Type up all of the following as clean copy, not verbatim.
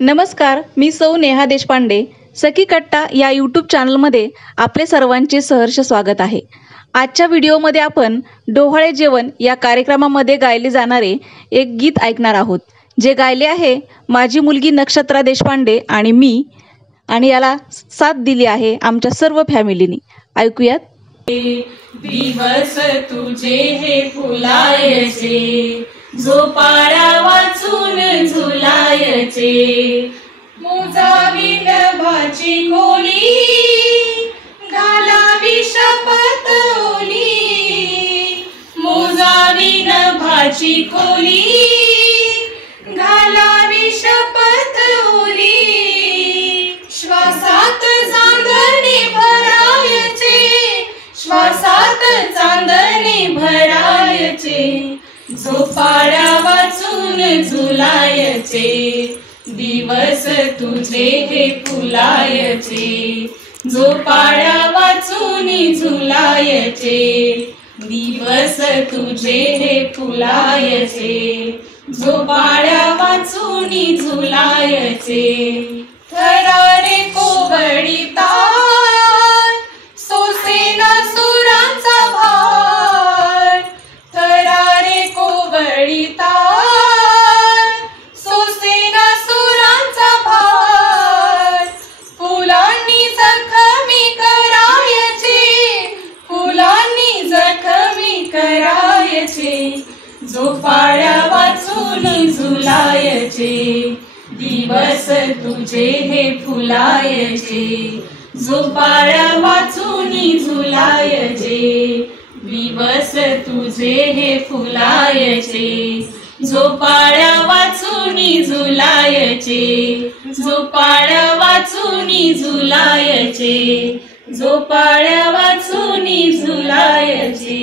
नमस्कार, मी सौ नेहा देशपांडे. सखी कट्टा या यूट्यूब चॅनलमध्ये आपले सर्वांचे सहर्ष स्वागत आहे. आजच्या व्हिडिओमध्ये आपण डोहाळे जेवण या कार्यक्रमामध्ये गायले जाणारे एक गीत ऐकणार आहोत, जे गायले आहे माझी मुलगी नक्षत्रा देशपांडे आणि मी, आणि याला साथ दिली आहे आमच्या सर्व फॅमिलीनी. ऐकूयात. दिवस तुझे हे फुलायचे, झोपाळा वाचून झुलायचे, मुजावी नभाची खोली, घालावी शपथ ओली, मुजावी नभाची खोली, घालावी शपथ ओली, श्वासात चांदणे भरायचे, श्वासात चांदणे भरायचे, झोपाळा वाचून झुलायचे, दिवस तुझे हे फुलायचे, झोपाळा वाचून झुलायचे, दिवस तुझे हे फुलायचे, झोपाळा वाचून झुलायचे. थरारे कोवळीता सोसेना सुरांचा भार, थरारे कोवळीता सोसेना सुरांचा भार, फुलांनी जखमी करायचे, फुलांनी जखमी करायचे, झोपाळा वाचून झुलायचे, दिवस तुझे हे फुलायचे, झोपाळा वाचून झुलायचे, दिवस तुझे हे फुलायचे, झोपाळा वाचून झुलायचे, झोपाळा वाचून झुलायचे, झोपाळा वाचून झुलायचे.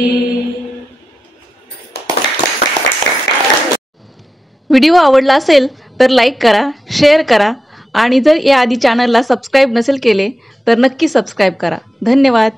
व्हिडिओ आवडला असेल तर लाईक करा, शेअर करा आणि जर याआधी चॅनलला सबस्क्राईब नसेल केले तर नक्की सबस्क्राईब करा. धन्यवाद.